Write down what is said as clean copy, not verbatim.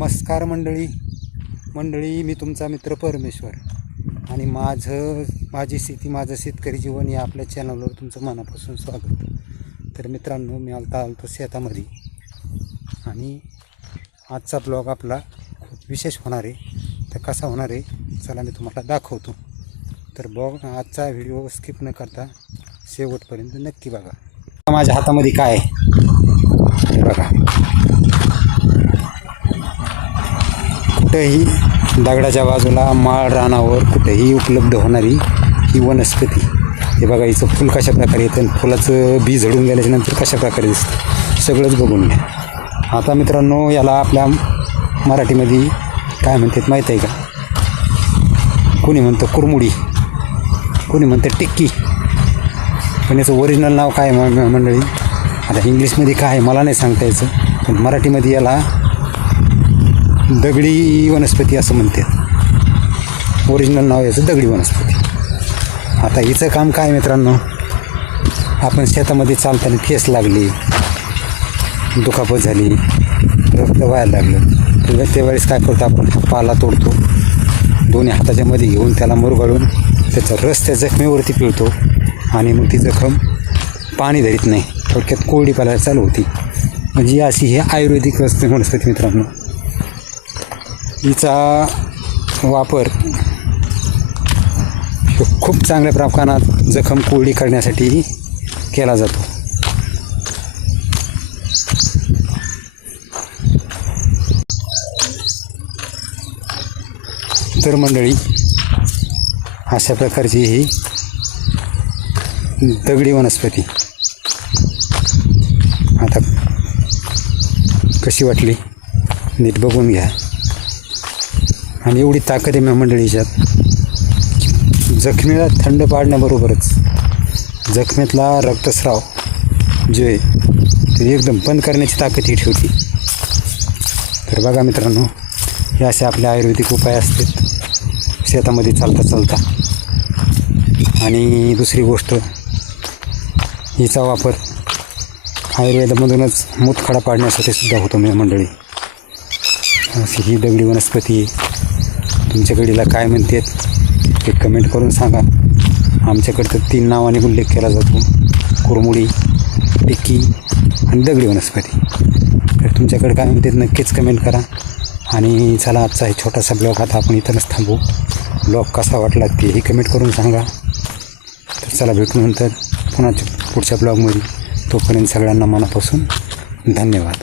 नमस्कार मंडळी, मी तुमचा मित्र परमेश्वर आणि माझी शेती माझं शेतकरी जीवन या आपल्या चॅनलवर तुमचं मनापासून स्वागत. तर मित्रांनो, मी आलतो शेतामध्ये आणि आजचा ब्लॉग आपला खूप विशेष होणार आहे. तर कसा होणार आहे चला मी तुम्हाला दाखवतो. तर ब्लॉग आजचा व्हिडिओ स्किप न करता शेवटपर्यंत नक्की बघा. माझ्या हातामध्ये काय आहे हे बघा. कुठेही दगडाच्या बाजूला माळ रानावर कुठेही उपलब्ध होणारी ही वनस्पती. हे बघा, हिचं फुल कशा प्रकारे येतं, फुलाचं बी झडून गेल्याच्यानंतर कशा प्रकारे दिसतं सगळंच बघून घ्या. आता मित्रांनो, याला आपल्या मराठीमध्ये काय म्हणतात माहीत आहे का? कोणी म्हणतं कुरमुडी, कोणी म्हणतं टिक्की, पण याचं ओरिजिनल नाव काय मंडळी? आता इंग्लिशमध्ये काय आहे मला नाही सांगता यायचं, पण मराठीमध्ये याला दगडी वनस्पती असं म्हणतात. ओरिजिनल नाव याचं दगडी वनस्पती. आता हिचं काम काय मित्रांनो, आपण शेतामध्ये चालताना ठेस लागली, दुखापत झाली, रक्त व्हायला लागलं तर त्यावेळेस काय करतो आपण, पाला तोडतो, दोन्ही हाताच्या मध्ये घेऊन त्याला मुरगाळून त्याचा रस त्या जखमेवरती पिळतो आणि मग ती जखम पाणी धरीत नाही, थोडक्यात कोरडी पडायला चालू होती. म्हणजे अशी ही आयुर्वेदिक वनस्पती मित्रांनो. हिचा वापर खूप चांगल्या प्रमाणात जखम कोरडी करण्यासाठी केला जातो. तर मंडळी, अशा प्रकारची ही दगडी वनस्पती आता कशी वाटली नीट बघून घ्या. आणि एवढी ताकद आहे मंडळीच्यात, जखमेला थंड पाडण्याबरोबरच जखमेतला रक्तस्राव जो आहे ते एकदम बंद करण्याची ताकद ही ठेवते. तर बघा मित्रांनो, हे असे आपले आयुर्वेदिक उपाय असतात शेतामध्ये चालता चालता. आणि दुसरी गोष्ट, हिचा वापर आयुर्वेदामधूनच मूतखडा पाडण्यासाठी सुद्धा होतो मंडळी. अशी ही दगडी वनस्पती तुमच्याकडीला काय म्हणतात ते कमेंट करून सांगा. आमच्याकडं तर 3 नावाने उल्लेख केला जातो: कुरमुडी, टिक्की आणि दगडी वनस्पती. तर तुमच्याकडे काय म्हणतात नक्कीच कमेंट करा. आणि चला, आजचा हे छोटासा ब्लॉग आता आपण इथंच थांबू. ब्लॉग कसा वाटला तेही कमेंट करून सांगा. तर चला, भेटू नंतर पुन्हा पुढच्या ब्लॉगमध्ये. तोपर्यंत सगळ्यांना मनापासून धन्यवाद.